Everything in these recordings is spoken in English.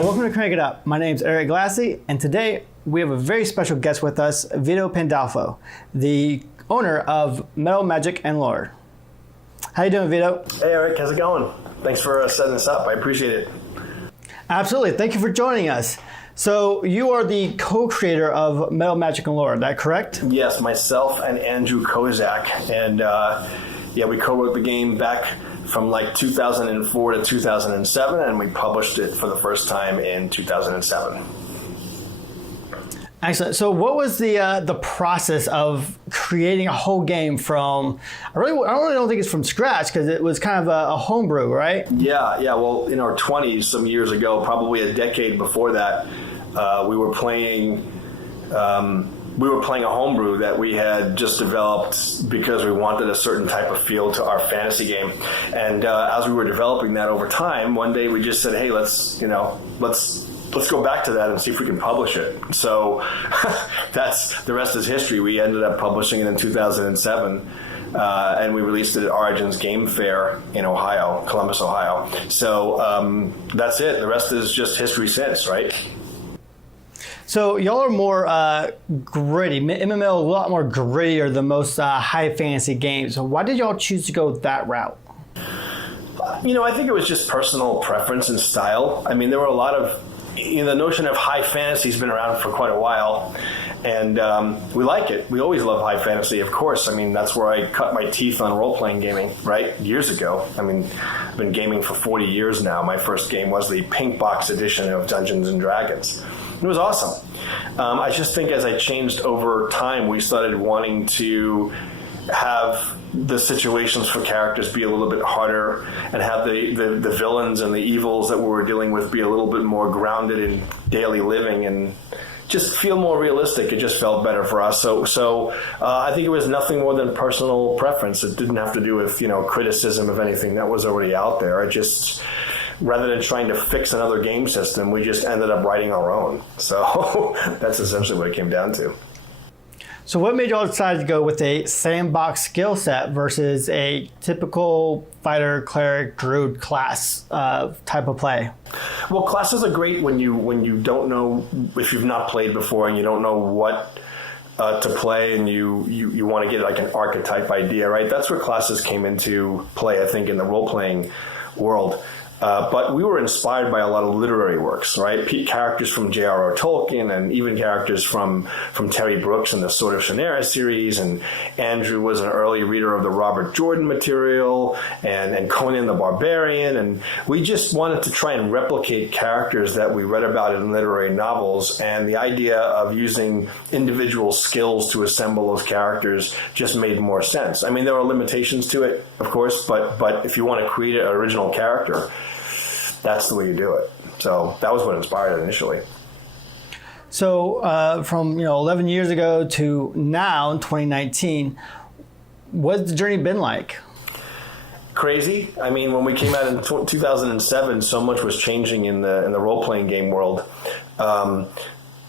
Hi, welcome to Crank It Up. My name is Eric Glassie, and today we have a very special guest with us, Vito Pandolfo, the owner of Metal Magic and Lore. How you doing, Vito? Hey, Eric. How's it going? Thanks for setting this up. I appreciate it. Absolutely. Thank you for joining us. So you are the co-creator of Metal Magic and Lore, is that correct? Yes, myself and Andrew Kozak. And we co-wrote the game back from like 2004 to 2007, and we published it for the first time in 2007. Excellent. So what was the process of creating a whole game from, I really don't think it's from scratch, because it was kind of a homebrew, right? Yeah. Well, in our 20s, some years ago, probably a decade before that, we were playing a homebrew that we had just developed because we wanted a certain type of feel to our fantasy game. And as we were developing that over time, one day we just said, hey, let's go back to that and see if we can publish it. So that's the rest is history. We ended up publishing it in 2007, and we released it at Origins Game Fair in Ohio, Columbus, Ohio. So that's it. The rest is just history since, right? So y'all are more gritty, MMO a lot more grittier than most high fantasy games. So why did y'all choose to go that route? I think it was just personal preference and style. I mean, there were a lot of, the notion of high fantasy has been around for quite a while, and we like it. We always love high fantasy, of course. I mean, that's where I cut my teeth on role-playing gaming, right, years ago. I mean, I've been gaming for 40 years now. My first game was the pink box edition of Dungeons & Dragons. It was awesome. I just think as I changed over time, we started wanting to have the situations for characters be a little bit harder and have the villains and the evils that we were dealing with be a little bit more grounded in daily living and just feel more realistic. It just felt better for us. So I think it was nothing more than personal preference. It didn't have to do with, criticism of anything that was already out there. Rather than trying to fix another game system, we just ended up writing our own. So that's essentially what it came down to. So what made y'all decide to go with a sandbox skill set versus a typical fighter, cleric, druid class type of play? Well, classes are great when you don't know, if you've not played before and you don't know what to play, and you want to get like an archetype idea, right? That's where classes came into play, I think, in the role-playing world. But we were inspired by a lot of literary works, right? Characters from J.R.R. Tolkien and even characters from Terry Brooks in the Sword of Shannara series. And Andrew was an early reader of the Robert Jordan material and Conan the Barbarian. And we just wanted to try and replicate characters that we read about in literary novels. And the idea of using individual skills to assemble those characters just made more sense. I mean, there are limitations to it, of course, but if you want to create an original character, that's the way you do it. So that was what inspired it initially. So from 11 years ago to now in 2019, what's the journey been like? Crazy. I mean, when we came out in 2007, so much was changing in the role-playing game world. The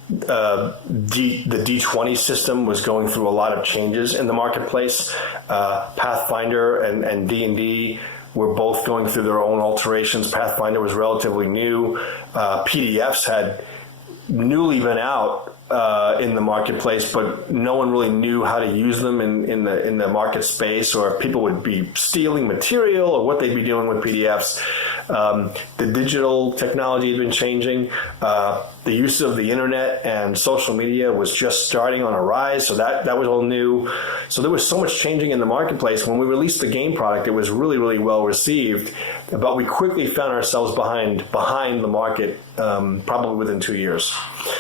D20 system was going through a lot of changes in the marketplace. Pathfinder and D&D were both going through their own alterations. Pathfinder was relatively new. PDFs had newly been out in the marketplace, but no one really knew how to use them in the market space, or people would be stealing material or what they'd be doing with PDFs. The digital technology had been changing. The use of the internet and social media was just starting on a rise, so that was all new. So there was so much changing in the marketplace. When we released the game product, it was really, really well received, but we quickly found ourselves behind the market, probably within 2 years.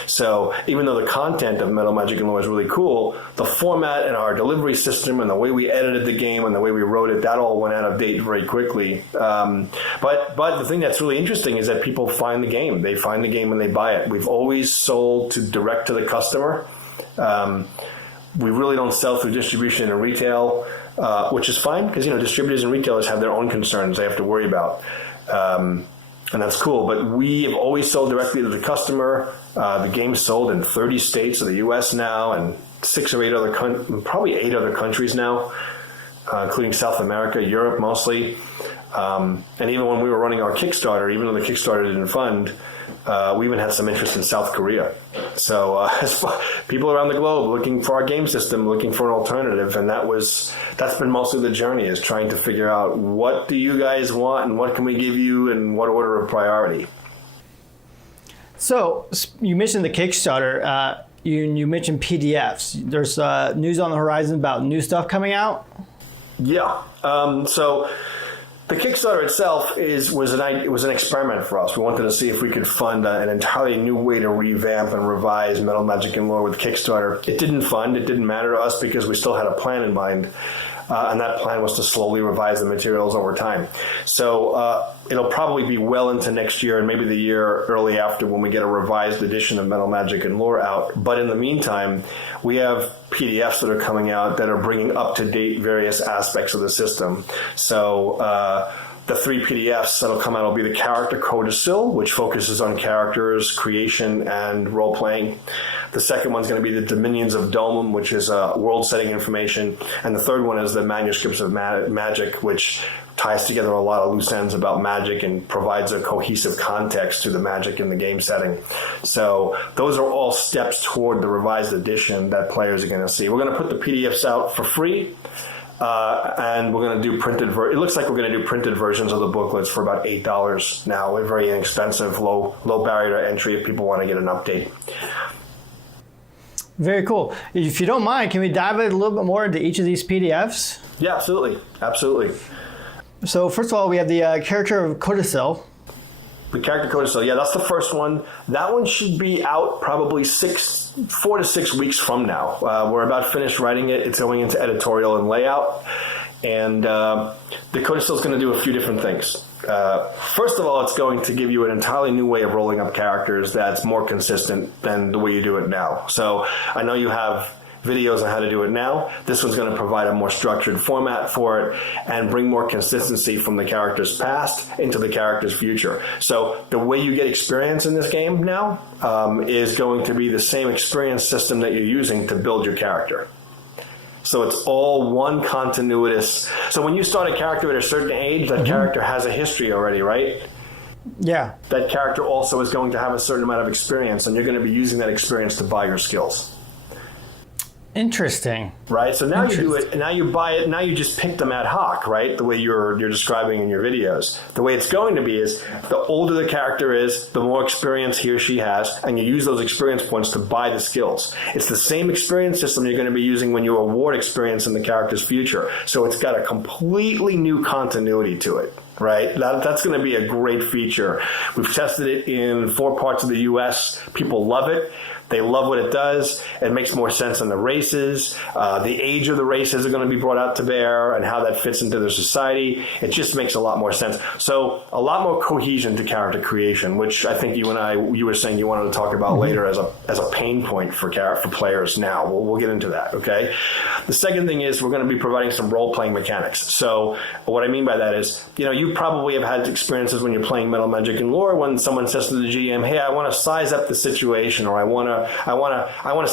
So even though the content of Metal Magic and Lore is really cool, the format and our delivery system and the way we edited the game and the way we wrote it, that all went out of date very quickly. But the thing that's really interesting is that people find the game. They find the game and they buy it. We've always sold direct to the customer. We really don't sell through distribution and retail, which is fine because distributors and retailers have their own concerns they have to worry about. And that's cool, but we have always sold directly to the customer. The game's sold in 30 states of the U.S. now, and 6 or 8 other probably 8 other countries now, including South America, Europe mostly. And even when we were running our Kickstarter, even though the Kickstarter didn't fund, We even had some interest in South Korea. So people around the globe looking for our game system, looking for an alternative, and that's been mostly the journey, is trying to figure out what do you guys want and what can we give you and what order of priority. So you mentioned the Kickstarter. You mentioned PDFs. There's news on the horizon about new stuff coming out? Yeah. So the Kickstarter itself was an experiment for us. We wanted to see if we could fund an entirely new way to revamp and revise Metal Magic and Lore with Kickstarter. It didn't fund. It didn't matter to us because we still had a plan in mind. And that plan was to slowly revise the materials over time. So it'll probably be well into next year and maybe the year early after when we get a revised edition of Metal Magic and Lore out. But in the meantime, we have PDFs that are coming out that are bringing up-to-date various aspects of the system. So the 3 PDFs that'll come out will be the Character Codicil, which focuses on characters, creation, and role-playing. The second one's going to be the Dominions of Domum, which is world-setting information. And the third one is the Manuscripts of Magic, which ties together a lot of loose ends about magic and provides a cohesive context to the magic in the game setting. So those are all steps toward the revised edition that players are going to see. We're going to put the PDFs out for free. And we're going to do it looks like we're going to do printed versions of the booklets for about $8 now. We're very inexpensive, low barrier to entry if people want to get an update. Very cool. If you don't mind, can we dive a little bit more into each of these PDFs? Yeah, absolutely. So first of all, we have the Character Codicil. The Character Codicil, yeah, that's the first one. That one should be out probably 4 to 6 weeks from now. We're about finished writing it. It's going into editorial and layout. And the Codicil is going to do a few different things. First of all, it's going to give you an entirely new way of rolling up characters that's more consistent than the way you do it now. So I know you have videos on how to do it now. This one's going to provide a more structured format for it and bring more consistency from the character's past into the character's future. So the way you get experience in this game now is going to be the same experience system that you're using to build your character. So it's all one continuous. So when you start a character at a certain age, that character has a history already, right? Yeah. That character also is going to have a certain amount of experience, and you're going to be using that experience to buy your skills. Interesting. Right? So now you do it, and now you buy it, now you just pick them ad hoc, right? The way you're describing in your videos. The way it's going to be is the older the character is, the more experience he or she has, and you use those experience points to buy the skills. It's the same experience system you're going to be using when you award experience in the character's future. So it's got a completely new continuity to it. Right? That's going to be a great feature. We've tested it in 4 parts of the U.S. People love it. They love what it does. It makes more sense in the races. The age of the races are going to be brought out to bear and how that fits into their society. It just makes a lot more sense. So a lot more cohesion to character creation, which I think you were saying you wanted to talk about later as a pain point for players now. We'll get into that, okay? The second thing is we're going to be providing some role-playing mechanics. So what I mean by that is, you probably have had experiences when you're playing Metal Magic and Lore when someone says to the GM, hey, I want to size up the situation, or I want to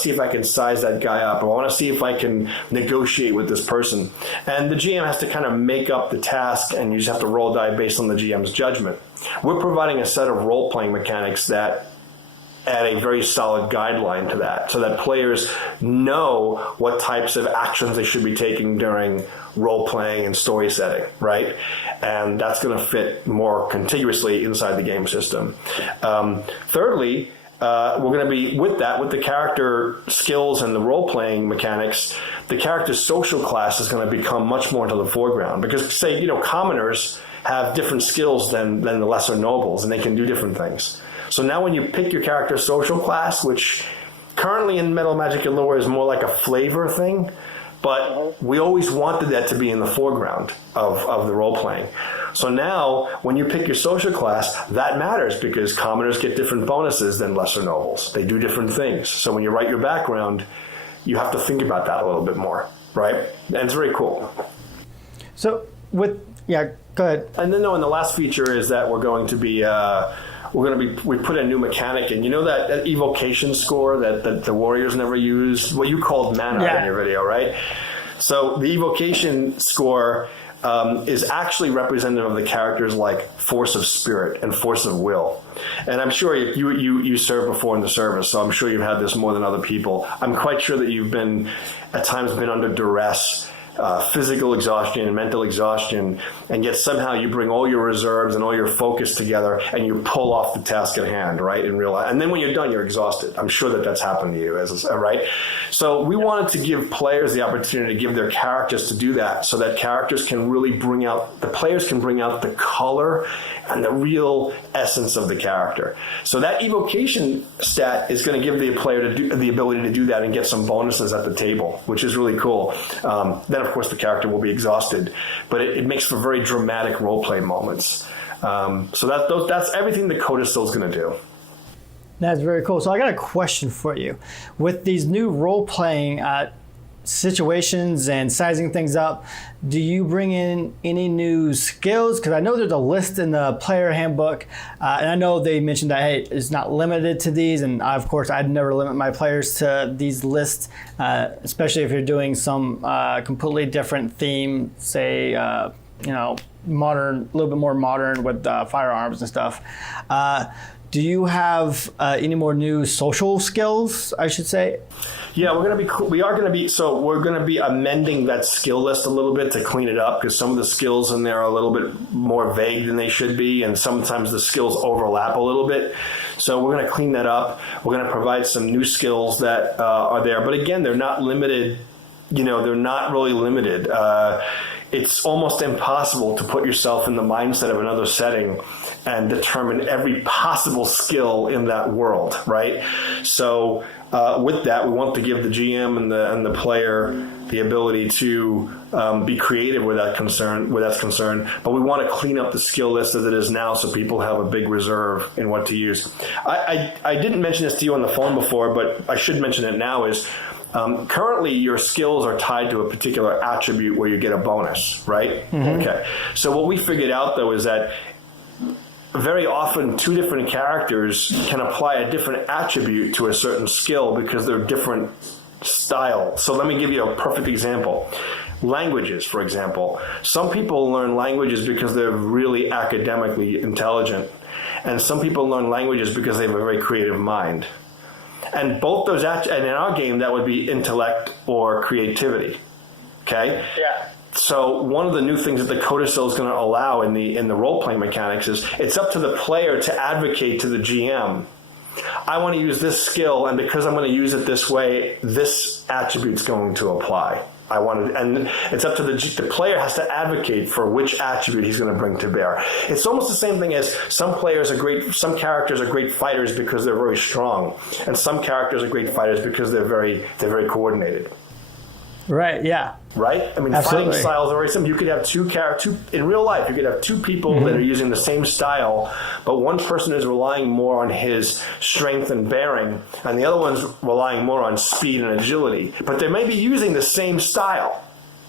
see if I can size that guy up, or I want to see if I can negotiate with this person. And the GM has to kind of make up the task, and you just have to roll die based on the GM's judgment. We're providing a set of role-playing mechanics that add a very solid guideline to that, so that players know what types of actions they should be taking during role-playing and story setting, right? And that's going to fit more contiguously inside the game system. Thirdly, we're going to be, with the character skills and the role-playing mechanics, the character's social class is going to become much more into the foreground. Because, say, commoners have different skills than the lesser nobles, and they can do different things. So now when you pick your character's social class, which currently in Metal Magic and Lore is more like a flavor thing, but we always wanted that to be in the foreground of the role-playing. So now, when you pick your social class, that matters because commoners get different bonuses than lesser nobles. They do different things. So when you write your background, you have to think about that a little bit more, right? And it's very cool. So go ahead. And then, and the last feature is that we're going to be... we put a new mechanic in. You know that evocation score that the warriors never used? What you called mana in your video, right? So the evocation score is actually representative of the characters like force of spirit and force of will. And I'm sure you served before in the service, so I'm sure you've had this more than other people. I'm quite sure that you've at times been under duress, physical exhaustion and mental exhaustion, and yet somehow you bring all your reserves and all your focus together and you pull off the task at hand, right, in real life. And then when you're done, you're exhausted. I'm sure that's happened to you, right? So we wanted to give players the opportunity to give their characters to do that, so that characters can really the players can bring out the color and the real essence of the character. So that evocation stat is going to give the player the ability to do that and get some bonuses at the table, which is really cool. Then, of course, the character will be exhausted, but it makes for very dramatic role-play moments. So that's everything the Codicil is going to do. That's very cool. So I got a question for you. With these new role-playing situations and sizing things up, do you bring in any new skills? Because I know there's a list in the player handbook, and I know they mentioned that, hey, it's not limited to these, and of course I'd never limit my players to these lists, especially if you're doing some completely different theme, say, modern, a little bit more modern with firearms and stuff. Do you have any more new social skills, I should say? Yeah, we're going to be amending that skill list a little bit to clean it up, because some of the skills in there are a little bit more vague than they should be, and sometimes the skills overlap a little bit. So we're going to clean that up. We're going to provide some new skills that are there. But again, they're not limited. They're not really limited. It's almost impossible to put yourself in the mindset of another setting and determine every possible skill in that world, right? So with that, we want to give the GM and the player the ability to be creative where that's concerned. But we want to clean up the skill list as it is now, so people have a big reserve in what to use. I didn't mention this to you on the phone before, but I should mention it now. Currently, your skills are tied to a particular attribute where you get a bonus, right? Mm-hmm. Okay. So what we figured out, though, is that very often two different characters can apply a different attribute to a certain skill because they're different styles. So let me give you a perfect example. Languages, for example. Some people learn languages because they're really academically intelligent, and some people learn languages because they have a very creative mind. And both those, and in our game, that would be intellect or creativity. Okay? Yeah. So one of the new things that the Codicil is going to allow in the role-playing mechanics is it's up to the player to advocate to the GM. I want to use this skill, and because I'm going to use it this way, this attribute's going to apply. And it's up to the player has to advocate for which attribute he's going to bring to bear. It's almost the same thing as some characters are great fighters because they're very strong, and some characters are great fighters because they're very coordinated. Right, yeah. Right? I mean, Absolutely. Fighting styles are very simple. You could have two in real life, you could have two people mm-hmm. that are using the same style, but one person is relying more on his strength and bearing, and the other one's relying more on speed and agility. But they may be using the same style.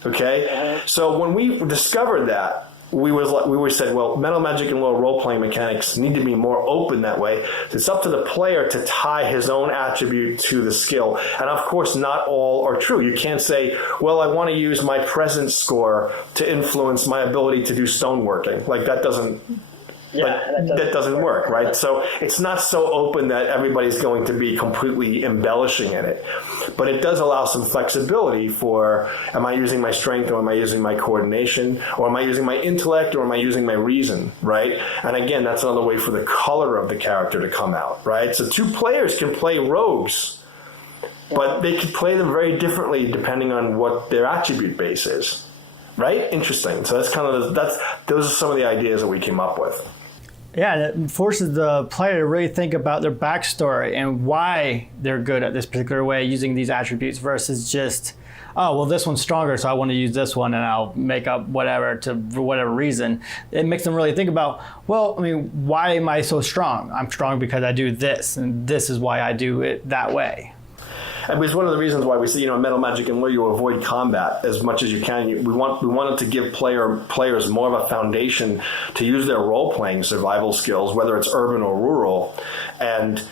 Okay? So when we discovered that, we said, well, Metal Magic and Lore role-playing mechanics need to be more open that way. It's up to the player to tie his own attribute to the skill. And of course, not all are true. You can't say, well, I want to use my presence score to influence my ability to do stoneworking. Like, that doesn't... that doesn't work, right? So it's not so open that everybody's going to be completely embellishing in it. But it does allow some flexibility for, am I using my strength, or am I using my coordination, or am I using my intellect, or am I using my reason, right? And again, that's another way for the color of the character to come out, right? So two players can play rogues, but they can play them very differently depending on what their attribute base is. Right? Interesting. So those are some of the ideas that we came up with. Yeah, and it forces the player to really think about their backstory and why they're good at this particular way using these attributes versus just, oh, well, this one's stronger, so I want to use this one and I'll make up whatever for whatever reason. It makes them really think about, well, I mean, why am I so strong? I'm strong because I do this, and this is why I do it that way. And it's one of the reasons why we say, in Metal Magic and Lore, you avoid combat as much as you can. We wanted to give players more of a foundation to use their role-playing survival skills, whether it's urban or rural. And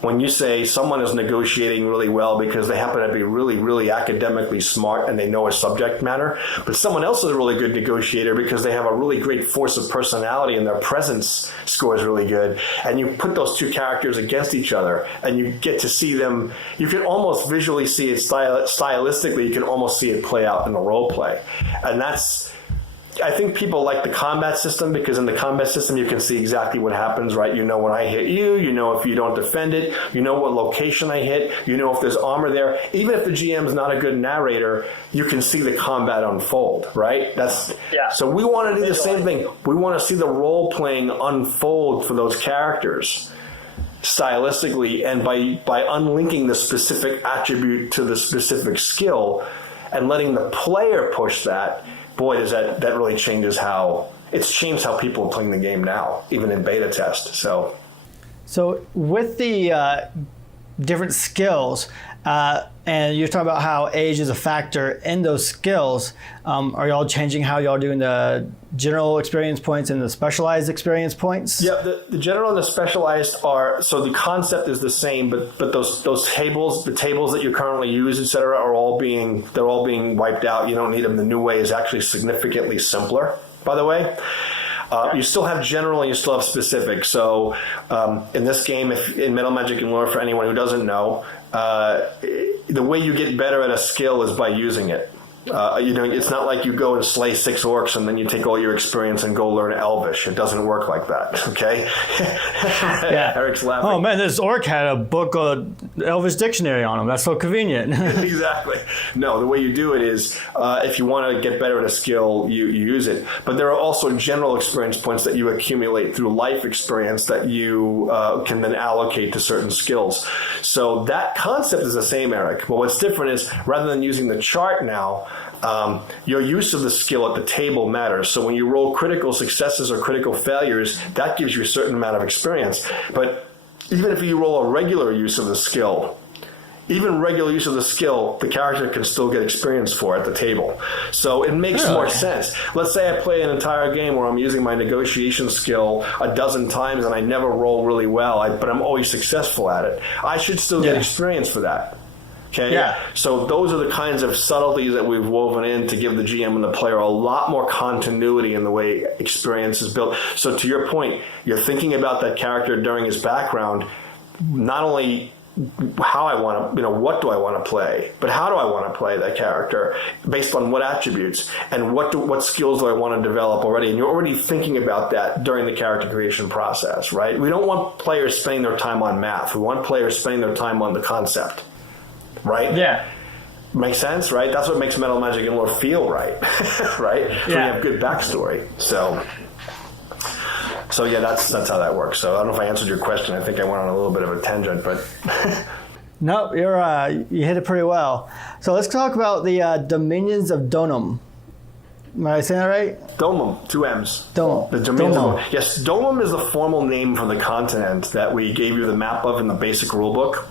when you say someone is negotiating really well because they happen to be really, really academically smart and they know a subject matter, but someone else is a really good negotiator because they have a really great force of personality and their presence score is really good, and you put those two characters against each other and you get to see them, you can almost visually see it stylistically, you can almost see it play out in the role play. And I think people like the combat system because in the combat system you can see exactly what happens, right? You know when I hit you, you know if you don't defend it, you know what location I hit, you know if there's armor there. Even if the GM's not a good narrator, you can see the combat unfold, right? So we want to do the same thing. We want to see the role playing unfold for those characters stylistically, and by unlinking the specific attribute to the specific skill and letting the player push that. Boy, does that really changes it's changed how people are playing the game now, even in beta test. So with the different skills, and you're talking about how age is a factor in those skills, are y'all changing how y'all doing the general experience points and the specialized experience points? Yeah, the general and the specialized so the concept is the same, but those tables, the tables that you currently use, et cetera, they're all being wiped out. You don't need them. The new way is actually significantly simpler, by the way. You still have general and you still have specific. So in this game, in Metal Magic and Lore, for anyone who doesn't know, the way you get better at a skill is by using it. It's not like you go and slay 6 orcs and then you take all your experience and go learn Elvish. It doesn't work like that, okay? Yeah. Eric's laughing. Oh man, this orc had a book of Elvish dictionary on him. That's so convenient. Exactly. No, the way you do it is if you want to get better at a skill, you use it. But there are also general experience points that you accumulate through life experience that you can then allocate to certain skills. So that concept is the same, Eric. But what's different is rather than using the chart now, your use of the skill at the table matters. So when you roll critical successes or critical failures, that gives you a certain amount of experience. But even if you roll a regular use of the skill, the character can still get experience for at the table. So it makes more sense. Let's say I play an entire game where I'm using my negotiation skill a dozen times and I never roll really well, but I'm always successful at it. I should still get experience for that. Okay. Yeah. So those are the kinds of subtleties that we've woven in to give the GM and the player a lot more continuity in the way experience is built. So to your point, you're thinking about that character during his background, not only how I want to, what do I want to play, but how do I want to play that character based on what attributes and what skills do I want to develop already. And you're already thinking about that during the character creation process, right? We don't want players spending their time on math. We want players spending their time on the concept. Right? Yeah. Makes sense, right? That's what makes Metal Magic and Lore feel right, right? So you have good backstory. So yeah, that's how that works. So I don't know if I answered your question. I think I went on a little bit of a tangent, but no, you hit it pretty well. So let's talk about the dominions of Donum. Am I saying that right? Domum, 2 M's. Domum. The dominions of, yes, Domum is the formal name for the continent that we gave you the map of in the basic rulebook.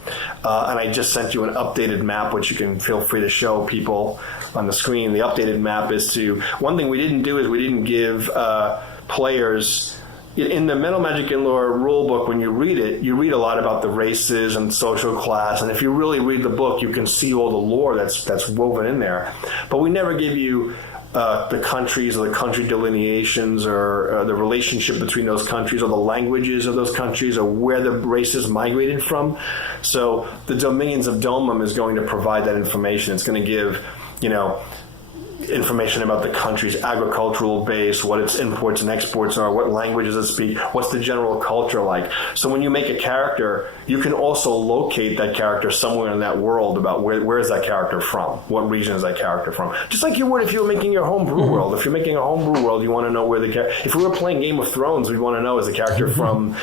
And I just sent you an updated map, which you can feel free to show people on the screen. The updated map is one thing we didn't do is we didn't give players, in the Metal Magic and Lore rulebook, when you read it, you read a lot about the races and social class. And if you really read the book, you can see all the lore that's woven in there. But we never give you the countries or the country delineations or the relationship between those countries or the languages of those countries or where the races migrated from. So the Dominions of Domum is going to provide that information. It's going to give, information about the country's agricultural base, what its imports and exports are, what languages it speaks, what's the general culture like. So when you make a character, you can also locate that character somewhere in that world about where is that character from, what region is that character from. Just like you would if you were making your homebrew world. If you're making a homebrew world, you want to know where the character. If we were playing Game of Thrones, we want to know is the character from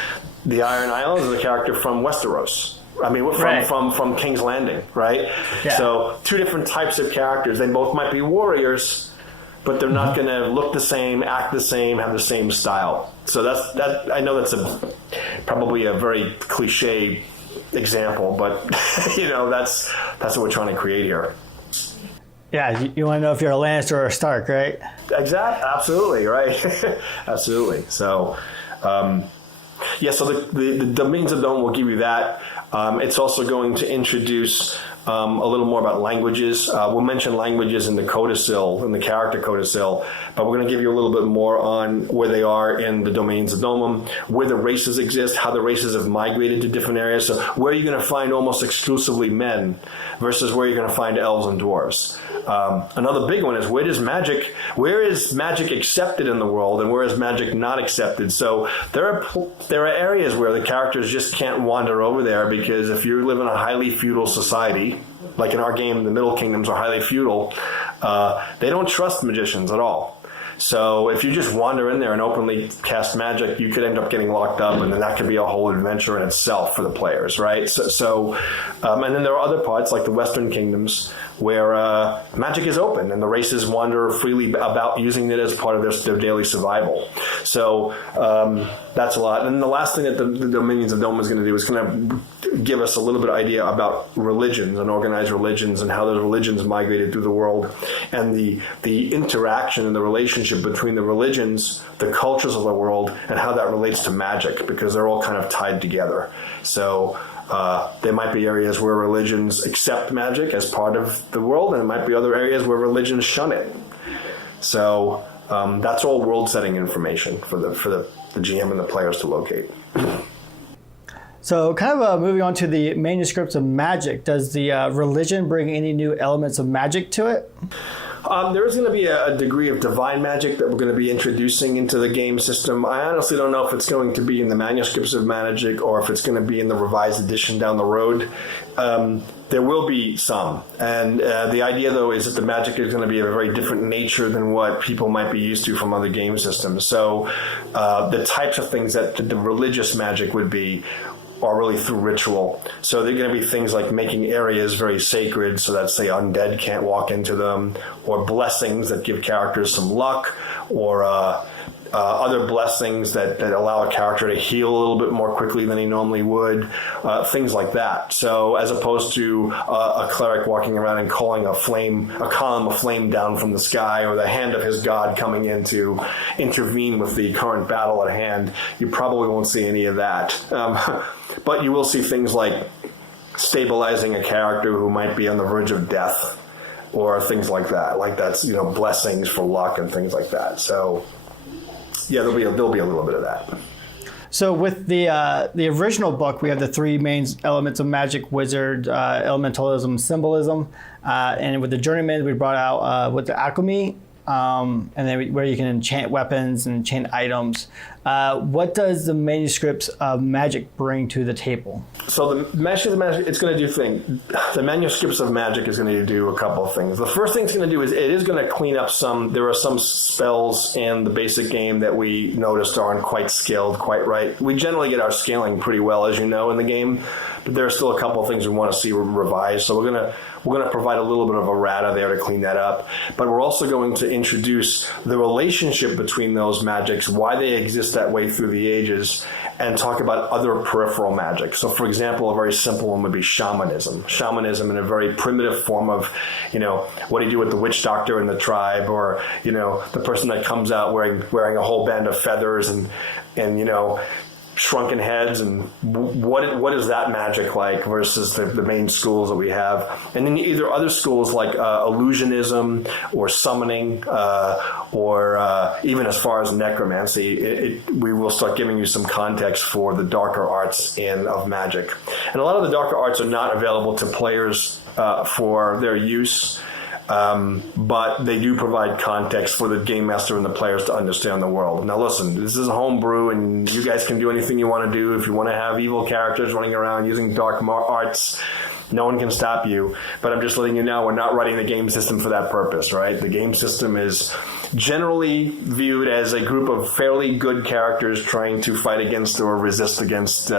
the Iron Islands or the character from Westeros. I mean, from King's Landing, right? Yeah. So 2 different types of characters. They both might be warriors, but they're not going to look the same, act the same, have the same style. So that. I know that's probably a very cliche example, but that's what we're trying to create here. Yeah, you want to know if you're a Lannister or a Stark, right? Exactly. Absolutely, right. Absolutely. So. Yeah, so the Dominions of Dome will give you that. It's also going to introduce a little more about languages. We'll mention languages in the codicil, in the character codicil, but we're going to give you a little bit more on where they are in the Dominions of Domum, where the races exist, how the races have migrated to different areas. So where you're going to find almost exclusively men versus where you're going to find elves and dwarves. Another big one is where is magic accepted in the world and where is magic not accepted? So there are areas where the characters just can't wander over there, because if you live in a highly feudal society, like in our game, the Middle Kingdoms are highly feudal, they don't trust magicians at all. So if you just wander in there and openly cast magic, you could end up getting locked up, and then that could be a whole adventure in itself for the players, right? And then there are other parts, like the Western Kingdoms, where magic is open and the races wander freely about using it as part of their daily survival. So that's a lot. And the last thing that the Dominions of Dome is going to do is kind of give us a little bit of idea about religions and organized religions and how those religions migrated through the world, and the interaction and the relationship between the religions, the cultures of the world, and how that relates to magic, because they're all kind of tied together. So there might be areas where religions accept magic as part of the world, and there might be other areas where religions shun it. So that's all world-setting information for the GM and the players to locate. So kind of moving on to the manuscripts of magic, does the religion bring any new elements of magic to it? There is going to be a degree of divine magic that we're going to be introducing into the game system. I honestly don't know if it's going to be in the manuscripts of magic or if it's going to be in the revised edition down the road. There will be some. And the idea, though, is that the magic is going to be of a very different nature than what people might be used to from other game systems. So the types of things that the religious magic would be are really through ritual. So they're going to be things like making areas very sacred so that, say, undead can't walk into them, or blessings that give characters some luck, or other blessings that allow a character to heal a little bit more quickly than he normally would, things like that. So as opposed to a cleric walking around and calling a column of flame down from the sky, or the hand of his god coming in to intervene with the current battle at hand, you probably won't see any of that. But you will see things like stabilizing a character who might be on the verge of death, or things like that. Like that's, blessings for luck and things like that. So yeah, there'll be a little bit of that. So with the original book, we have the three main elements of magic: wizard, elementalism, symbolism, and with the journeyman, we brought out with the alchemy, and then where you can enchant weapons and enchant items. What does the manuscripts of magic bring to the table? So the manuscripts of magic, it's going to do things. The manuscripts of magic is going to do a couple of things. The first thing it's going to do is it is going to clean up there are some spells in the basic game that we noticed aren't quite scaled quite right. We generally get our scaling pretty well, as you know, in the game, but there are still a couple of things we want to see revised. So we're going to provide a little bit of errata there to clean that up. But we're also going to introduce the relationship between those magics, why they exist that way through the ages, and talk about other peripheral magic. So, for example, a very simple one would be shamanism. Shamanism in a very primitive form of, what do you do with the witch doctor in the tribe, or, the person that comes out wearing a whole band of feathers and shrunken heads, and what is that magic like versus the main schools that we have. And then either other schools like illusionism or summoning, or even as far as necromancy, we will start giving you some context for the darker arts of magic. And a lot of the darker arts are not available to players for their use, but they do provide context for the game master and the players to understand the world. Now listen, this is a homebrew, and you guys can do anything you want to do. If you want to have evil characters running around using dark arts, no one can stop you. But I'm just letting you know, we're not writing the game system for that purpose, right? The game system is generally viewed as a group of fairly good characters trying to fight against or resist against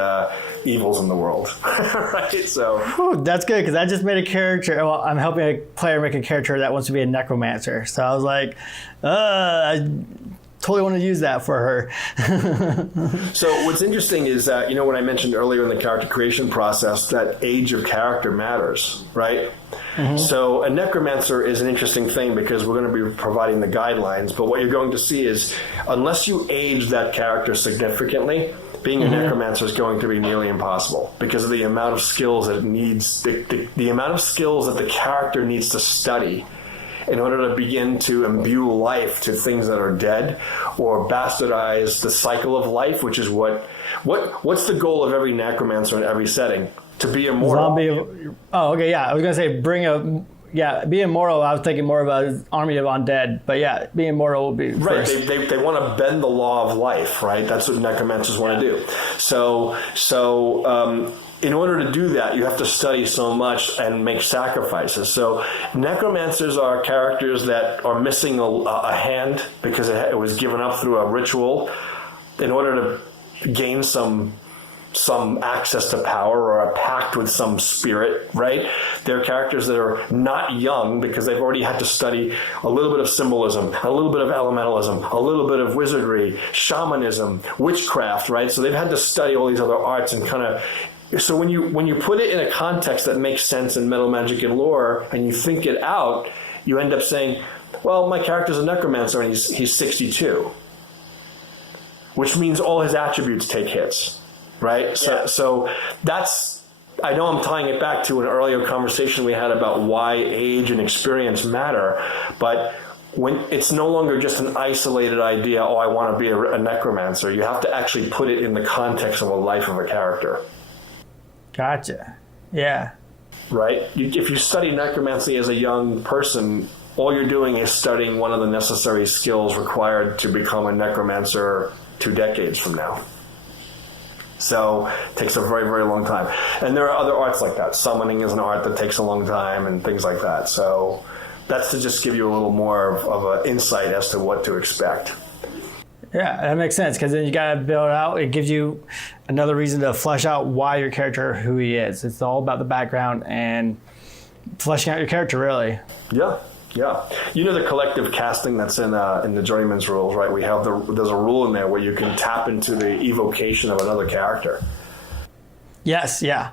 evils in the world, right? So that's good, because I just made a character. Well, I'm helping a player make a character that wants to be a necromancer. So I was like, totally want to use that for her. So what's interesting is that, you know, when I mentioned earlier in the character creation process that age of character matters, right? Mm-hmm. So a necromancer is an interesting thing because we're going to be providing the guidelines, but what you're going to see is unless you age that character significantly, being a necromancer is going to be nearly impossible because of the amount of skills that it needs, the amount of skills that the character needs to study in order to begin to imbue life to things that are dead or bastardize the cycle of life, which is what's the goal of every necromancer in every setting? To be immortal. Zombie. Oh, okay, yeah. I was going to say be immortal. I was thinking more of an army of undead, but yeah, being immortal will be right. First. They want to bend the law of life, right? That's what necromancers want to do. So in order to do that, you have to study so much and make sacrifices. So necromancers are characters that are missing a hand because it was given up through a ritual in order to gain some access to power or a pact with some spirit, right? They're characters that are not young because they've already had to study a little bit of symbolism, a little bit of elementalism, a little bit of wizardry, shamanism, witchcraft, right? So they've had to study all these other arts and kind of. So when you put it in a context that makes sense in metal magic and lore and you think it out, you end up saying, well, my character's a necromancer and he's 62, which means all his attributes take hits. Right? Yeah. So that's, I know I'm tying it back to an earlier conversation we had about why age and experience matter, but when it's no longer just an isolated idea, oh, I want to be a necromancer, you have to actually put it in the context of a life of a character. Gotcha. Yeah. Right? If you study necromancy as a young person, all you're doing is studying one of the necessary skills required to become a necromancer 2 decades from now. So it takes a very, very long time. And there are other arts like that. Summoning is an art that takes a long time and things like that. So that's to just give you a little more of an insight as to what to expect. Yeah, that makes sense because then you got to build out. It gives you another reason to flesh out why your character, who he is. It's all about the background and fleshing out your character, really. Yeah. Yeah, you know the collective casting that's in the journeyman's rules, right? There's a rule in there where you can tap into the evocation of another character. Yes, yeah.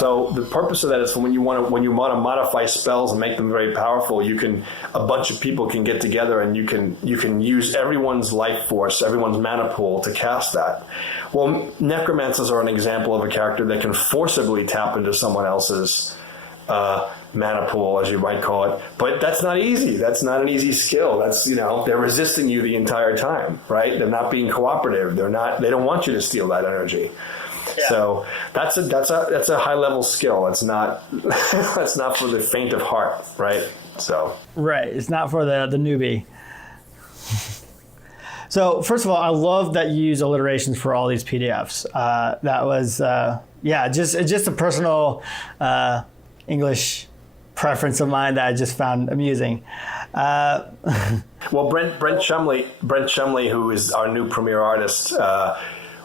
So the purpose of that is when you want to modify spells and make them very powerful, a bunch of people can get together and you can use everyone's life force, everyone's mana pool to cast that. Well, necromancers are an example of a character that can forcibly tap into someone else's mana pool, as you might call it, but that's not easy. That's not an easy skill. That's, they're resisting you the entire time, right? They're not being cooperative. They don't want you to steal that energy. Yeah. So that's a high level skill. It's not that's not for the faint of heart, right? So right, it's not for the newbie. So first of all, I love that you use alliterations for all these PDFs. That was just a personal English preference of mine that I just found amusing. Well, Brent Shumley, who is our new premier artist,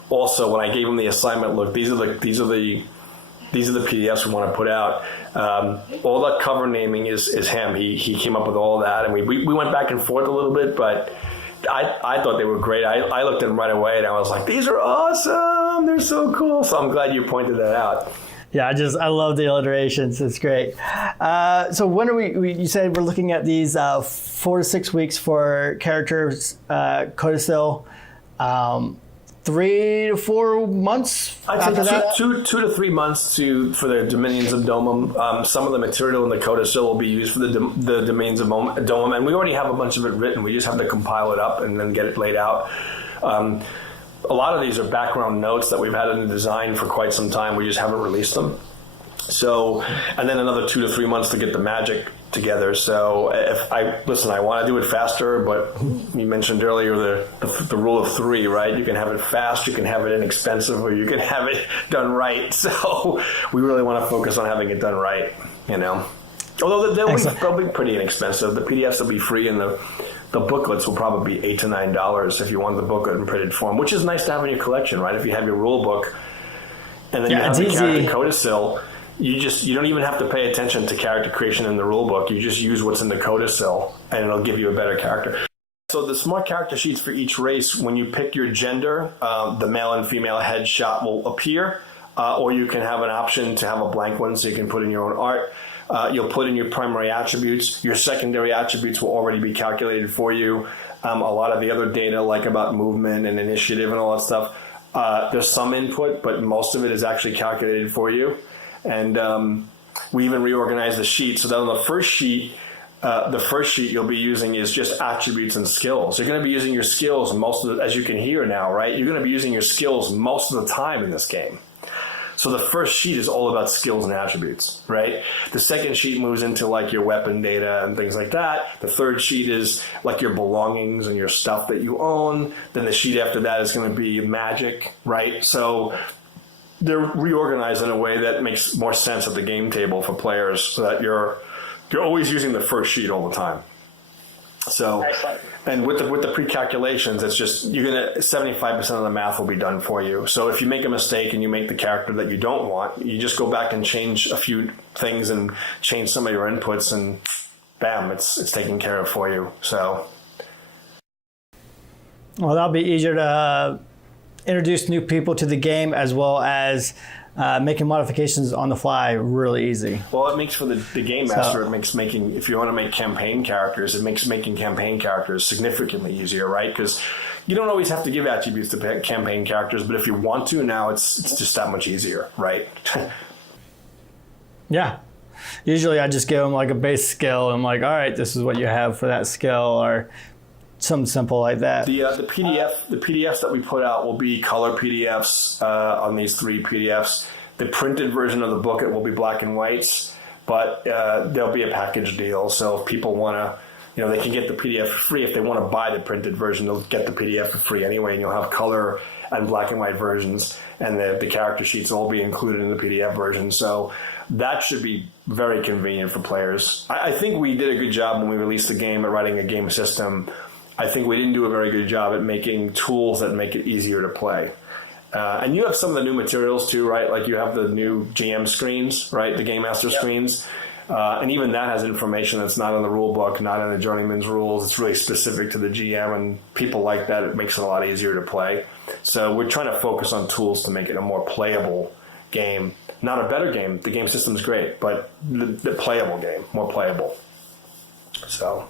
also when I gave him the assignment, look, these are the PDFs we want to put out. All that cover naming is him. He came up with all that, and we went back and forth a little bit, but I thought they were great. I looked at them right away, and I was like, these are awesome. They're so cool. So I'm glad you pointed that out. Yeah, I love the alliterations. It's great. So when are you said we're looking at these 4 to 6 weeks for characters, codicil, 3 to 4 months after that? 2 to 3 months for the Dominions of Domum. Some of the material in the codicil will be used for the Dominions of Domum, and we already have a bunch of it written. We just have to compile it up and then get it laid out. A lot of these are background notes that we've had in the design for quite some time. We just haven't released them. So, and then another 2 to 3 months to get the magic together. So I want to do it faster, but you mentioned earlier the rule of 3, right? You can have it fast, you can have it inexpensive, or you can have it done right. So we really want to focus on having it done right, Although they'll be pretty inexpensive. The PDFs will be free, and the booklets will probably be $8 to $9 if you want the booklet in printed form, which is nice to have in your collection, right? If you have your rule book and then you have the character codicil, you don't even have to pay attention to character creation in the rule book. You just use what's in the codicil, and it'll give you a better character. So the smart character sheets for each race, when you pick your gender, the male and female headshot will appear, or you can have an option to have a blank one so you can put in your own art. You'll put in your primary attributes. Your secondary attributes will already be calculated for you. A lot of the other data, like about movement and initiative and all that stuff, there's some input, but most of it is actually calculated for you. And we even reorganized the sheet so that on the first sheet you'll be using is just attributes and skills. You're going to be using your skills as you can hear now, right? You're going to be using your skills most of the time in this game. So the first sheet is all about skills and attributes, right? The second sheet moves into like your weapon data and things like that. The third sheet is like your belongings and your stuff that you own. Then the sheet after that is going to be magic, right? So they're reorganized in a way that makes more sense at the game table for players, so that you're always using the first sheet all the time. So, and with the pre-calculations, it's just 75% of the math will be done for you. So if you make a mistake and you make the character that you don't want, you just go back and change a few things and change some of your inputs, and bam, it's taken care of for you. So, well, that'll be easier to introduce new people to the game, as well as making modifications on the fly really easy. Well, it makes for the game master, it makes making, if you want to make campaign characters, it makes making campaign characters significantly easier, right? Because you don't always have to give attributes to campaign characters, but if you want to, now it's just that much easier, right? Yeah. Usually I just give them like a base skill. I'm like, all right, this is what you have for that skill, or something simple like that. The PDFs that we put out will be color PDFs on these 3 PDFs. The printed version of the book, it will be black and whites, but there'll be a package deal. So if people want to, they can get the PDF for free. If they want to buy the printed version, they'll get the PDF for free anyway, and you'll have color and black and white versions, and the character sheets will all be included in the PDF version. So that should be very convenient for players. I think we did a good job when we released the game at writing a game system. I think we didn't do a very good job at making tools that make it easier to play. And you have some of the new materials too, right? Like you have the new GM screens, right? The Game Master screens. And even that has information that's not in the rule book, not in the journeyman's rules. It's really specific to the GM, and people like that. It makes it a lot easier to play. So we're trying to focus on tools to make it a more playable game. Not a better game. The game system's great, but the playable game, more playable. So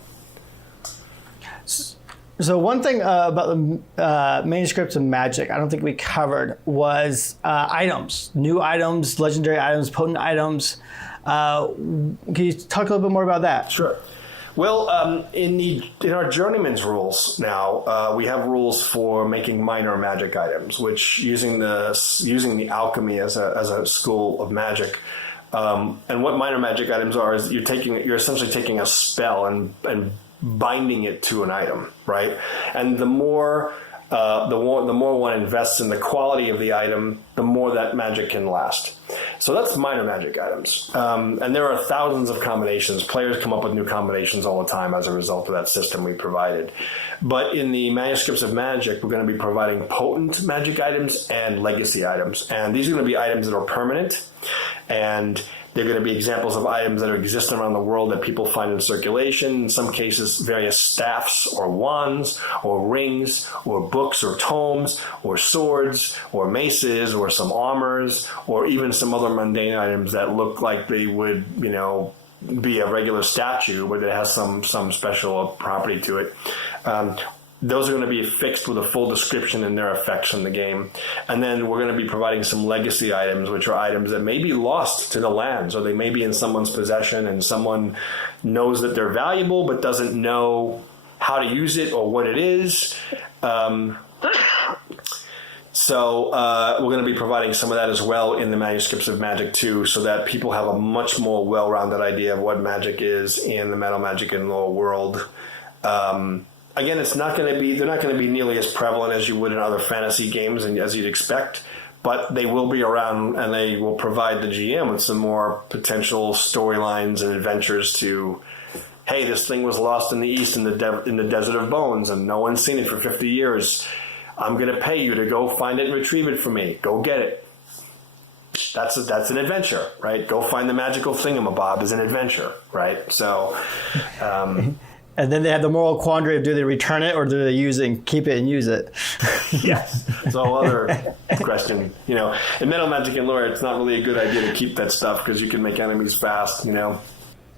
one thing about the manuscripts of Magic, I don't think we covered, was items, new items, legendary items, potent items. Can you talk a little bit more about that? Sure. Well, in our journeyman's rules now, we have rules for making minor magic items, which using the alchemy as a school of magic. And what minor magic items are is you're essentially taking a spell and binding it to an item, right? And the more one invests in the quality of the item, the more that magic can last. So that's minor magic items. And there are thousands of combinations. Players come up with new combinations all the time as a result of that system we provided. But in the manuscripts of Magic, we're going to be providing potent magic items and legacy items. And these are going to be items that are permanent, and they're going to be examples of items that exist around the world that people find in circulation. In some cases, various staffs or wands or rings or books or tomes or swords or maces or some armors or even some other mundane items that look like they would, be a regular statue, but it has some special property to it. Those are going to be fixed with a full description and their effects in the game. And then we're going to be providing some legacy items, which are items that may be lost to the lands, or they may be in someone's possession and someone knows that they're valuable but doesn't know how to use it or what it is. So we're going to be providing some of that as well in the manuscripts of Magic 2, so that people have a much more well-rounded idea of what magic is in the Metal Magic and Lore world. Again, they're not going to be nearly as prevalent as you would in other fantasy games and as you'd expect, but they will be around, and they will provide the GM with some more potential storylines and adventures to, hey, this thing was lost in the East in the Desert of Bones, and no one's seen it for 50 years. I'm going to pay you to go find it and retrieve it for me. Go get it. That's an adventure, right? Go find the magical thingamabob is an adventure, right? So... And then they have the moral quandary of do they return it or do they use it and keep it and use it? Yes, it's a whole other question. You know, in Metal Magic and Lore, it's not really a good idea to keep that stuff because you can make enemies fast, you know.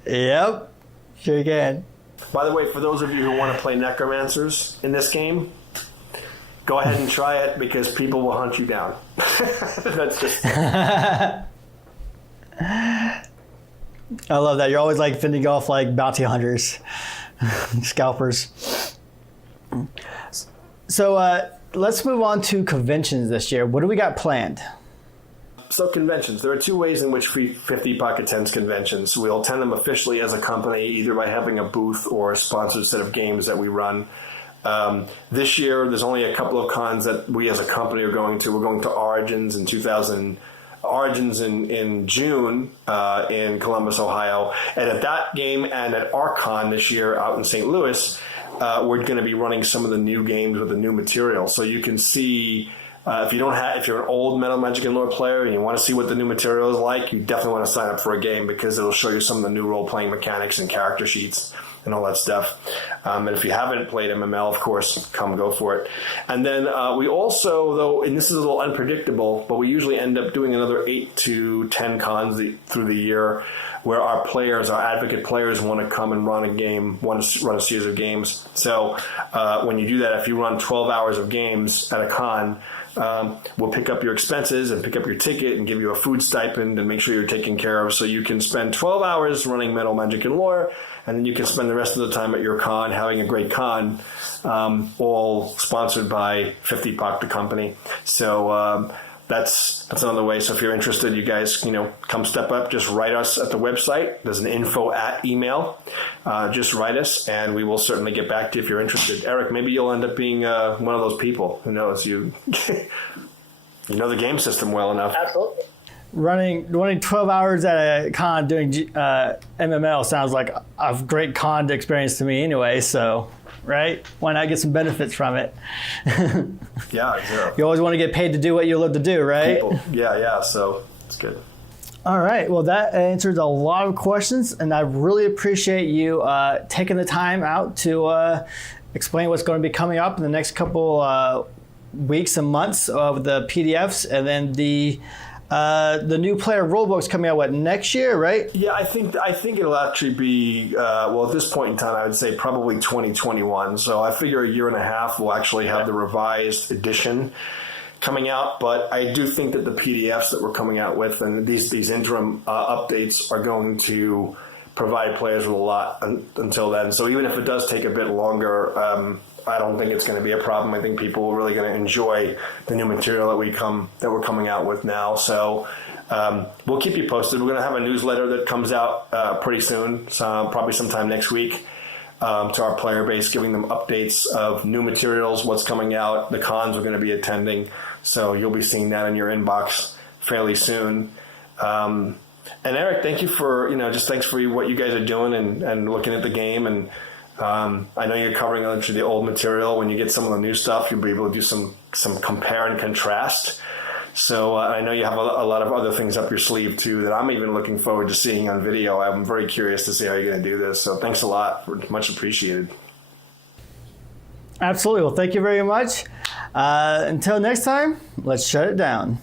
Yep, sure you can. By the way, for those of you who want to play Necromancers in this game, go ahead and try it because people will hunt you down. That's just... I love that. You're always like fending off like bounty hunters, scalpers. So let's move on to conventions this year. What do we got planned? So conventions, there are two ways in which 50 Epoch attends conventions. We'll attend them officially as a company, either by having a booth or a sponsored set of games that we run. This year, there's only a couple of cons that we as a company are going to. We're going to Origins in June in Columbus, Ohio. And at that game and at ArcCon this year out in St. Louis, we're going to be running some of the new games with the new material. So you can see, if you're an old Metal Magic and Lore player and you want to see what the new material is like, you definitely want to sign up for a game because it'll show you some of the new role-playing mechanics and character sheets and all that stuff. And if you haven't played MML, of course, come go for it. And then we also, though, and this is a little unpredictable, but we usually end up doing another 8 to 10 cons through the year where our players, our advocate players, want to come and run a game, want to run a series of games. So when you do that, if you run 12 hours of games at a con, we'll pick up your expenses and pick up your ticket and give you a food stipend and make sure you're taken care of so you can spend 12 hours running Metal Magic and Lore, and then you can spend the rest of the time at your con having a great con, all sponsored by 50 Epoch, the company. So that's another way. So if you're interested, you guys, come step up. Just write us at the website. There's an info@ email. Just write us, and we will certainly get back to you if you're interested. Eric, maybe you'll end up being one of those people. Who knows? You know the game system well enough. Absolutely. Running 12 hours at a con doing MML sounds like a great con experience to me anyway, so, right? Why not get some benefits from it? Yeah, exactly. You always want to get paid to do what you love to do, right? People. Yeah, so it's good. All right, well, that answers a lot of questions, and I really appreciate you taking the time out to explain what's going to be coming up in the next couple weeks and months of the PDFs, and then the new player rulebook's coming out, next year, right? Yeah, I think it'll actually be, at this point in time, I would say probably 2021. So I figure a year and a half we'll actually have the revised edition coming out. But I do think that the PDFs that we're coming out with and these interim updates are going to provide players with a lot until then. So even if it does take a bit longer, I don't think it's going to be a problem. I think people are really going to enjoy the new material that we're coming out with now. So we'll keep you posted. We're going to have a newsletter that comes out pretty soon, probably sometime next week, to our player base, giving them updates of new materials, what's coming out, the cons we're going to be attending. So you'll be seeing that in your inbox fairly soon. And Eric, thank you for thanks for what you guys are doing and looking at the game. And I know you're covering the old material. When you get some of the new stuff, you'll be able to do some compare and contrast. So I know you have a lot of other things up your sleeve too that I'm even looking forward to seeing on video. I'm very curious to see how you're going to do this. So thanks a lot. Much appreciated. Absolutely. Well, thank you very much. Until next time, let's shut it down.